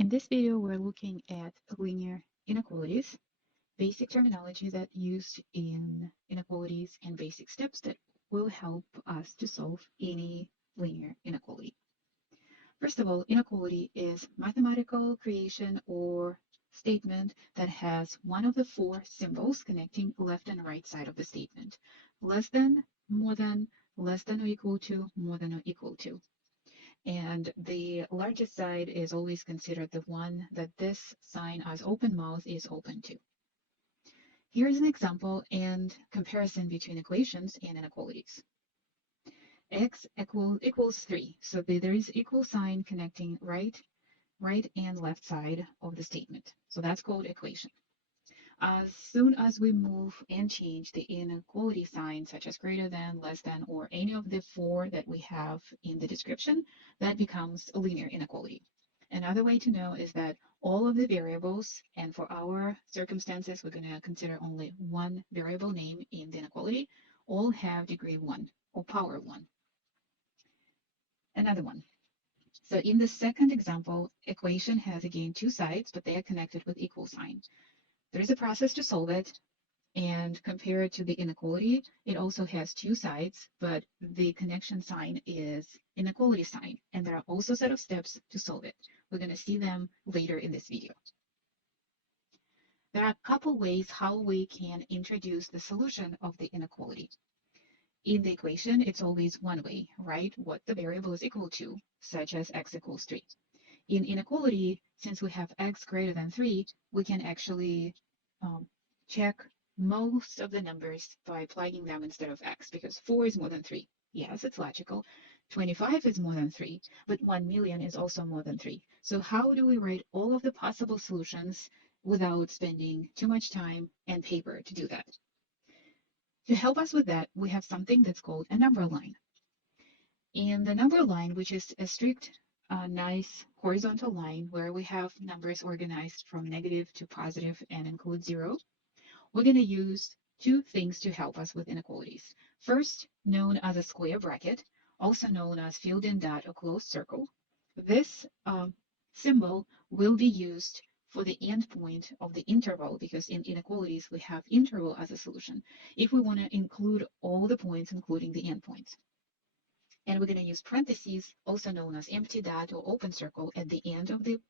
In this video, we're looking at linear inequalities, basic terminology that used in inequalities and basic steps that will help us to solve any linear inequality. First of all, inequality is mathematical creation or statement that has one of the four symbols connecting left and right side of the statement. Less than, more than, less than or equal to, more than or equal to. And the largest side is always considered the one that this sign as open mouth is open to. Here is an example and comparison between equations and inequalities. X equals 3. So there is equal sign connecting right and left side of the statement. So that's called equation. As soon as we move and change the inequality sign, such as greater than, less than, or any of the four that we have in the description, that becomes a linear inequality. Another way to know is that all of the variables, and for our circumstances, we're going to consider only one variable name in the inequality, all have degree 1 or power 1. Another one. So in the second example, equation has again two sides, but they are connected with equal sign. There is a process to solve it, and compared to the inequality, it also has two sides, but the connection sign is inequality sign, and there are also a set of steps to solve it. We're going to see them later in this video. There are a couple ways how we can introduce the solution of the inequality. In the equation, it's always one way, right? What the variable is equal to, such as x equals 3. In inequality, since we have x greater than 3, we can actually check most of the numbers by plugging them instead of x, because 4 is more than 3. Yes, it's logical. 25 is more than 3, but 1 million is also more than 3. So how do we write all of the possible solutions without spending too much time and paper to do that? To help us with that, we have something that's called a number line. And the number line, which is a strict, nice horizontal line where we have numbers organized from negative to positive and include 0, we're going to use two things to help us with inequalities. First, known as a square bracket, also known as filled-in dot or closed circle. This symbol will be used for the endpoint of the interval, because in inequalities we have interval as a solution, if we want to include all the points, including the endpoints. And we're going to use parentheses, also known as empty dot or open circle, at the end of the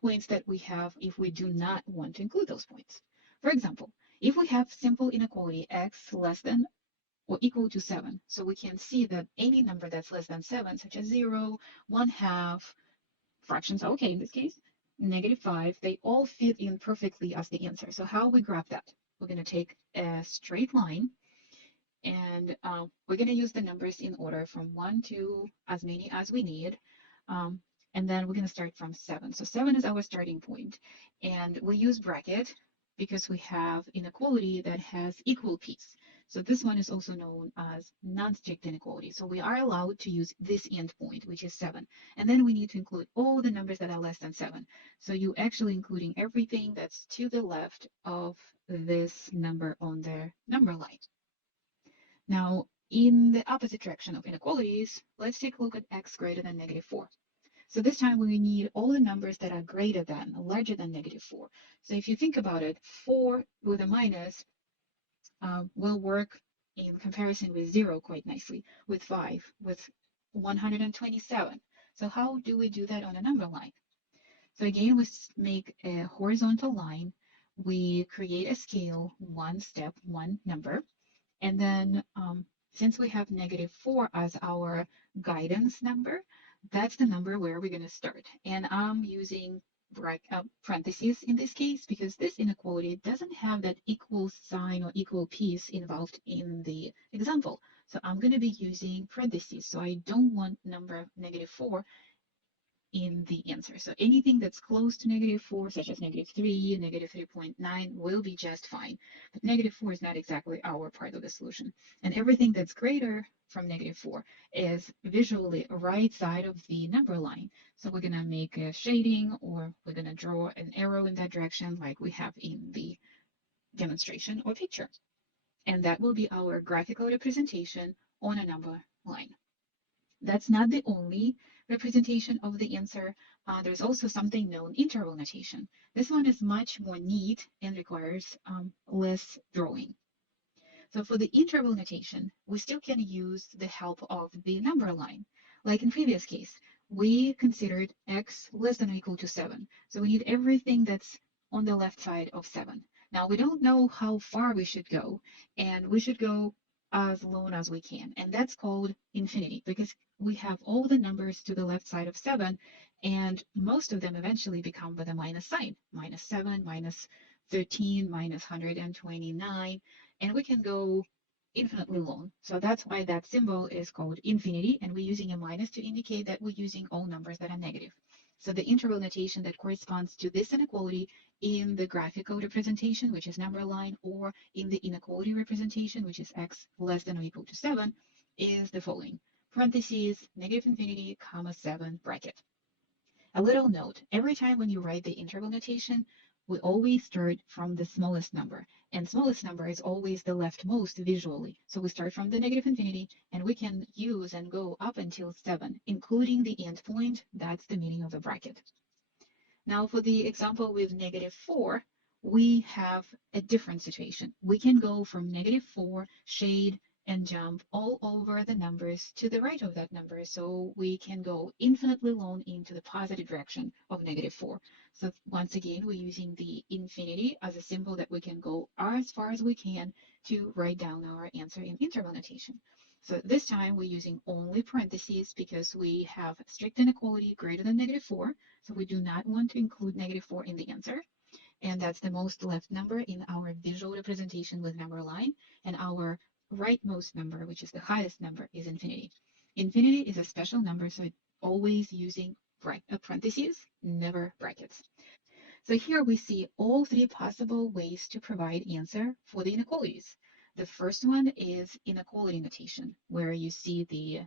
points that we have if we do not want to include those points. For example, if we have simple inequality x less than or equal to 7, so we can see that any number that's less than 7, such as 0, 1/2, fractions are okay in this case, -5, they all fit in perfectly as the answer. So how we graph that? We're going to take a straight line, and we're going to use the numbers in order from 1 to as many as we need. And then we're going to start from 7. So 7 is our starting point. And we use bracket because we have inequality that has equal piece. So this one is also known as non-strict inequality. So we are allowed to use this endpoint, which is 7. And then we need to include all the numbers that are less than 7. So you're actually including everything that's to the left of this number on the number line. Now, in the opposite direction of inequalities, let's take a look at x greater than -4. So this time we need all the numbers that are greater than, larger than -4. So if you think about it, 4 with a minus will work in comparison with 0 quite nicely, with 5, with 127. So how do we do that on a number line? So again, we make a horizontal line. We create a scale, one step, one number. And then since we have -4 as our guidance number, that's the number where we're going to start. And I'm using parentheses in this case because this inequality doesn't have that equal sign or equal piece involved in the example. So I'm going to be using parentheses. So I don't want number -4 in the answer. So anything that's close to -4, such as -3, -3.9, will be just fine. But -4 is not exactly our part of the solution. And everything that's greater from -4 is visually right side of the number line. So we're going to make a shading, or we're going to draw an arrow in that direction like we have in the demonstration or picture. And that will be our graphical representation on a number line. That's not the only representation of the answer, there's also something known interval notation. This one is much more neat and requires less drawing. So for the interval notation, we still can use the help of the number line. Like in previous case, we considered x less than or equal to 7. So we need everything that's on the left side of 7. Now we don't know how far we should go, and we should go as low as we can. And that's called infinity because we have all the numbers to the left side of 7, and most of them eventually become with a minus sign, minus 7, minus 13, minus 129, and we can go infinitely long. So that's why that symbol is called infinity, and we're using a minus to indicate that we're using all numbers that are negative. So the interval notation that corresponds to this inequality in the graphical representation, which is number line, or in the inequality representation, which is x less than or equal to 7, is the following: parentheses, negative infinity, comma 7, bracket. A little note, every time when you write the interval notation, we always start from the smallest number, and smallest number is always the leftmost visually. So we start from the negative infinity, and we can use and go up until 7, including the endpoint. That's the meaning of the bracket. Now for the example with -4, we have a different situation. We can go from -4, shade, and jump all over the numbers to the right of that number. So we can go infinitely long into the positive direction of -4. So once again, we're using the infinity as a symbol that we can go as far as we can to write down our answer in interval notation. So this time we're using only parentheses because we have strict inequality greater than -4. So we do not want to include -4 in the answer. And that's the most left number in our visual representation with number line. And our rightmost number, which is the highest number, is infinity. Infinity is a special number, so it's always using parentheses, never brackets. So here we see all three possible ways to provide answer for the inequalities. The first one is inequality notation, where you see the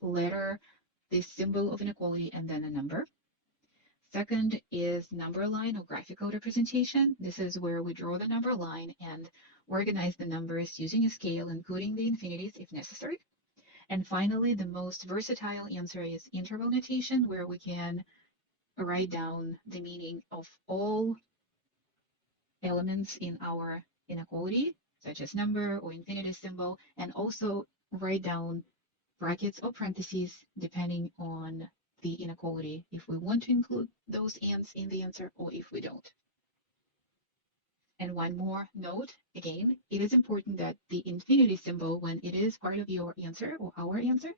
letter, the symbol of inequality, and then a number. Second is number line or graphical representation. This is where we draw the number line and organize the numbers using a scale, including the infinities if necessary. And finally, the most versatile answer is interval notation, where we can write down the meaning of all elements in our inequality, such as number or infinity symbol, and also write down brackets or parentheses depending on the inequality, if we want to include those ands in the answer or if we don't. And one more note, again, it is important that the infinity symbol, when it is part of your answer or our answer,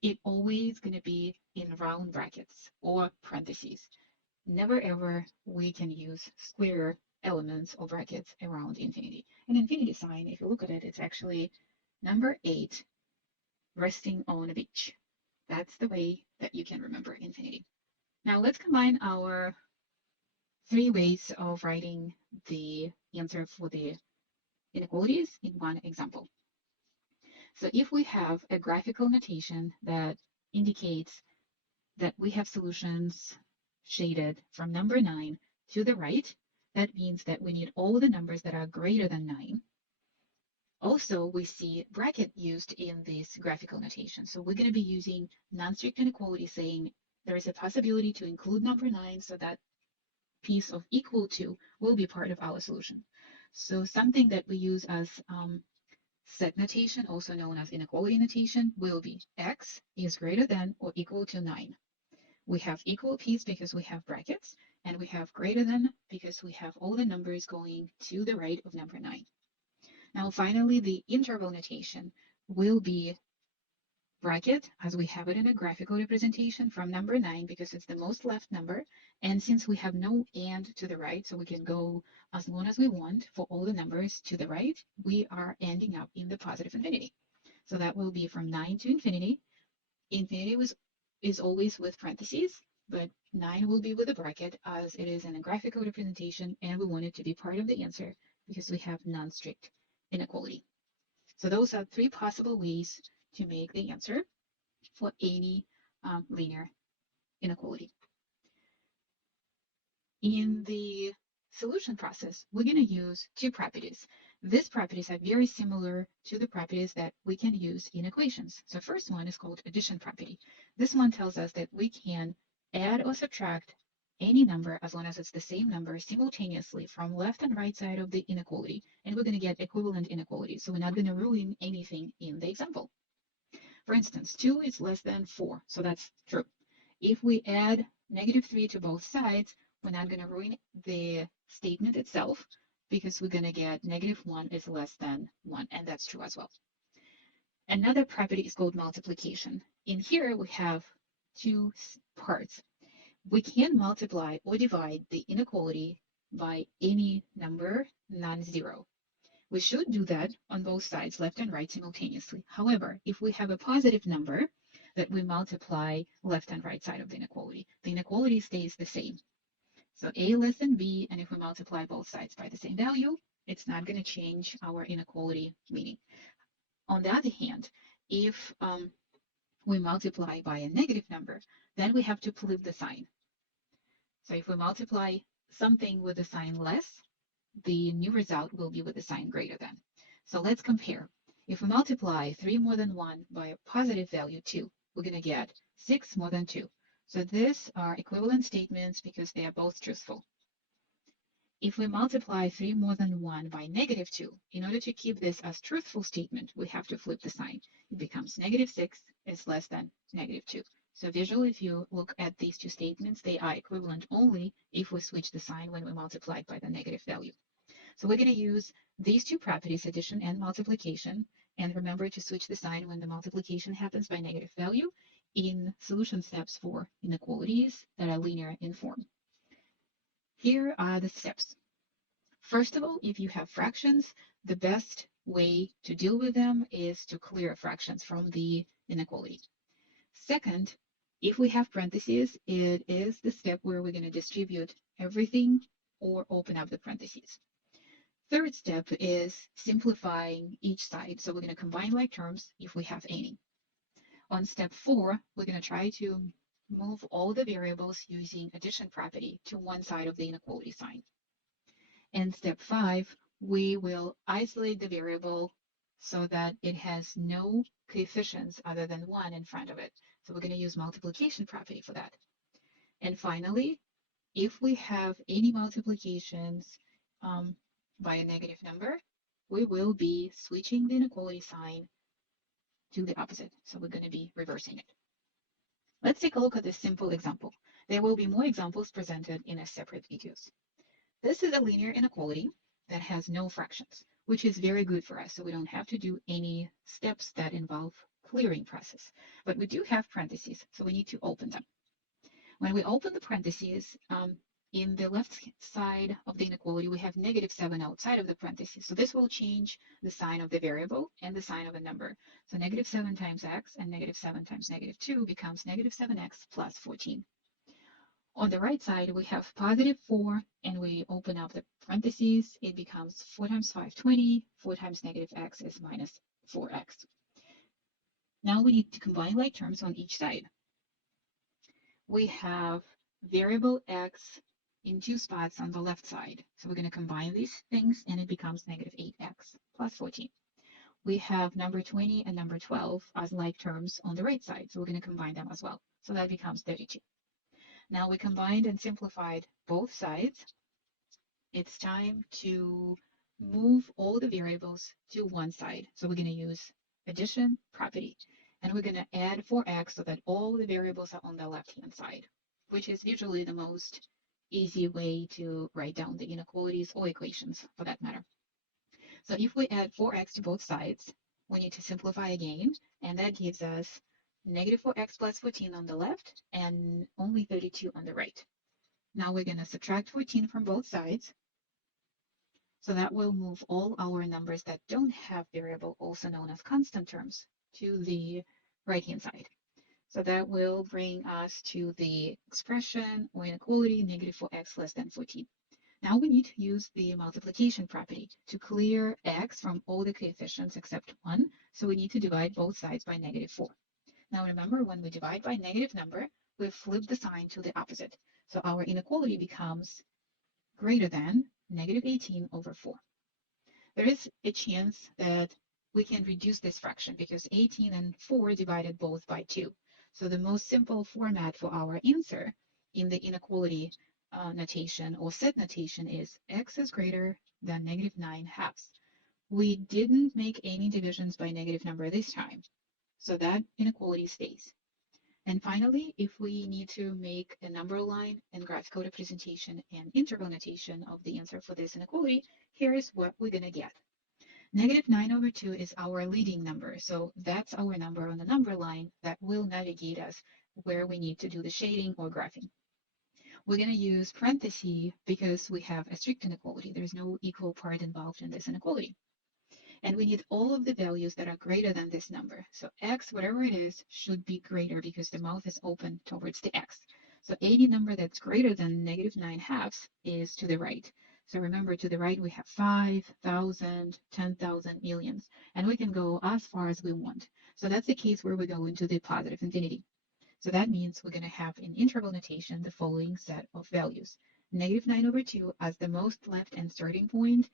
it always going to be in round brackets or parentheses. Never ever we can use square elements or brackets around infinity. An infinity sign, if you look at it, it's actually number 8 resting on a beach. That's the way that you can remember infinity. Now let's combine our three ways of writing the answer for the inequalities in one example. So if we have a graphical notation that indicates that we have solutions shaded from number 9 to the right, that means that we need all the numbers that are greater than 9. Also, we see bracket used in this graphical notation. So we're going to be using non-strict inequality, saying there is a possibility to include number 9 so that piece of equal to will be part of our solution. So something that we use as set notation, also known as inequality notation, will be x is greater than or equal to 9. We have equal piece because we have brackets, and we have greater than because we have all the numbers going to the right of number 9. Now, finally, the interval notation will be bracket, as we have it in a graphical representation, from number 9 because it's the most left number. And since we have no and to the right, so we can go as long as we want for all the numbers to the right, we are ending up in the positive infinity. So that will be from 9 to infinity. Infinity is always with parentheses, but 9 will be with a bracket as it is in a graphical representation, and we want it to be part of the answer because we have non-strict inequality. So those are three possible ways to make the answer for any linear inequality. In the solution process, we're going to use two properties. These properties are very similar to the properties that we can use in equations. So first one is called addition property. This one tells us that we can add or subtract any number as long as it's the same number simultaneously from left and right side of the inequality, and we're going to get equivalent inequalities. So we're not going to ruin anything in the example. For instance, 2 is less than 4, so that's true. If we add -3 to both sides, we're not going to ruin the statement itself because we're going to get -1 is less than 1, and that's true as well. Another property is called multiplication. In here, we have two parts. We can multiply or divide the inequality by any number non-zero. We should do that on both sides, left and right, simultaneously. However, if we have a positive number that we multiply left and right side of the inequality stays the same. So a less than b, and if we multiply both sides by the same value, it's not going to change our inequality meaning. On the other hand, if we multiply by a negative number, then we have to flip the sign. So if we multiply something with the sign less, the new result will be with the sign greater than. So let's compare. If we multiply 3 more than 1 by a positive value 2, we're going to get 6 more than 2. So these are equivalent statements because they are both truthful. If we multiply 3 more than 1 by -2, in order to keep this as truthful statement, we have to flip the sign. It becomes -6 is less than -2. So visually, if you look at these two statements, they are equivalent only if we switch the sign when we multiply by the negative value. So we're going to use these two properties, addition and multiplication, and remember to switch the sign when the multiplication happens by negative value in solution steps for inequalities that are linear in form. Here are the steps. First of all, if you have fractions, the best way to deal with them is to clear fractions from the inequality. Second, if we have parentheses, it is the step where we're going to distribute everything or open up the parentheses. Third step is simplifying each side. So we're going to combine like terms if we have any. On step 4, we're going to try to move all the variables using addition property to one side of the inequality sign. And step 5, we will isolate the variable so that it has no coefficients other than 1 in front of it. So we're going to use multiplication property for that. And finally, if we have any multiplications by a negative number, we will be switching the inequality sign to the opposite. So we're going to be reversing it. Let's take a look at this simple example. There will be more examples presented in a separate videos. This is a linear inequality that has no fractions, which is very good for us. So we don't have to do any steps that involve clearing process. But we do have parentheses, so we need to open them. When we open the parentheses, in the left side of the inequality, we have -7 outside of the parentheses. So this will change the sign of the variable and the sign of a number. So -7 times x and -7 times -2 becomes -7x plus 14. On the right side, we have +4, and we open up the parentheses. It becomes 4 times 5, 20. 4 times -x is -4x. Now we need to combine like terms on each side. We have variable x in two spots on the left side. So we're going to combine these things, and it becomes -8x plus 14. We have number 20 and number 12 as like terms on the right side. So we're going to combine them as well. So that becomes 32. Now we combined and simplified both sides. It's time to move all the variables to one side. So we're going to use addition property. And we're going to add 4x so that all the variables are on the left-hand side, which is usually the most easy way to write down the inequalities or equations for that matter. So if we add 4x to both sides, we need to simplify again, and that gives us -4x plus 14 on the left and only 32 on the right. Now we're going to subtract 14 from both sides. So that will move all our numbers that don't have variable, also known as constant terms, to the right-hand side. So that will bring us to the expression or inequality -4x less than 14. Now we need to use the multiplication property to clear x from all the coefficients except 1. So we need to divide both sides by -4. Now remember, when we divide by negative number, we flip the sign to the opposite. So our inequality becomes greater than -18 over 4. there is a chance that we can reduce this fraction because 18 and 4 divided both by 2. So the most simple format for our answer in the inequality notation or set notation is x is greater than negative 9 halves. We didn't make any divisions by negative number this time, so that inequality stays. And finally, if we need to make a number line and graphical representation and interval notation of the answer for this inequality, here is what we're going to get. Negative 9 over 2 is our leading number, so that's our number on the number line that will navigate us where we need to do the shading or graphing. We're going to use parentheses because we have a strict inequality. There's no equal part involved in this inequality. And we need all of the values that are greater than this number. So x, whatever it is, should be greater because the mouth is open towards the x. So any number that's greater than negative 9 halves is to the right. So remember, to the right, we have 5,000, 10,000, millions, and we can go as far as we want. So that's the case where we go into the positive infinity. So that means we're going to have in interval notation the following set of values. Negative 9 over 2 as the most left and starting point,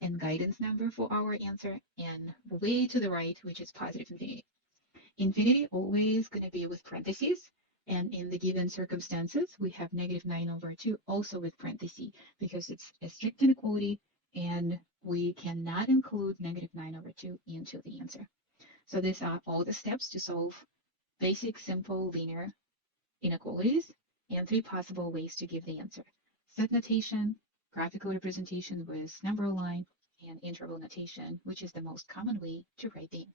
and guidance number for our answer, and way to the right, which is positive infinity. Infinity always going to be with parentheses, and in the given circumstances, we have negative 9 over 2 also with parentheses because it's a strict inequality and we cannot include negative 9 over 2 into the answer. So these are all the steps to solve basic, simple, linear inequalities and 3 possible ways to give the answer. Set notation, graphical representation with number line, and interval notation, which is the most common way to write the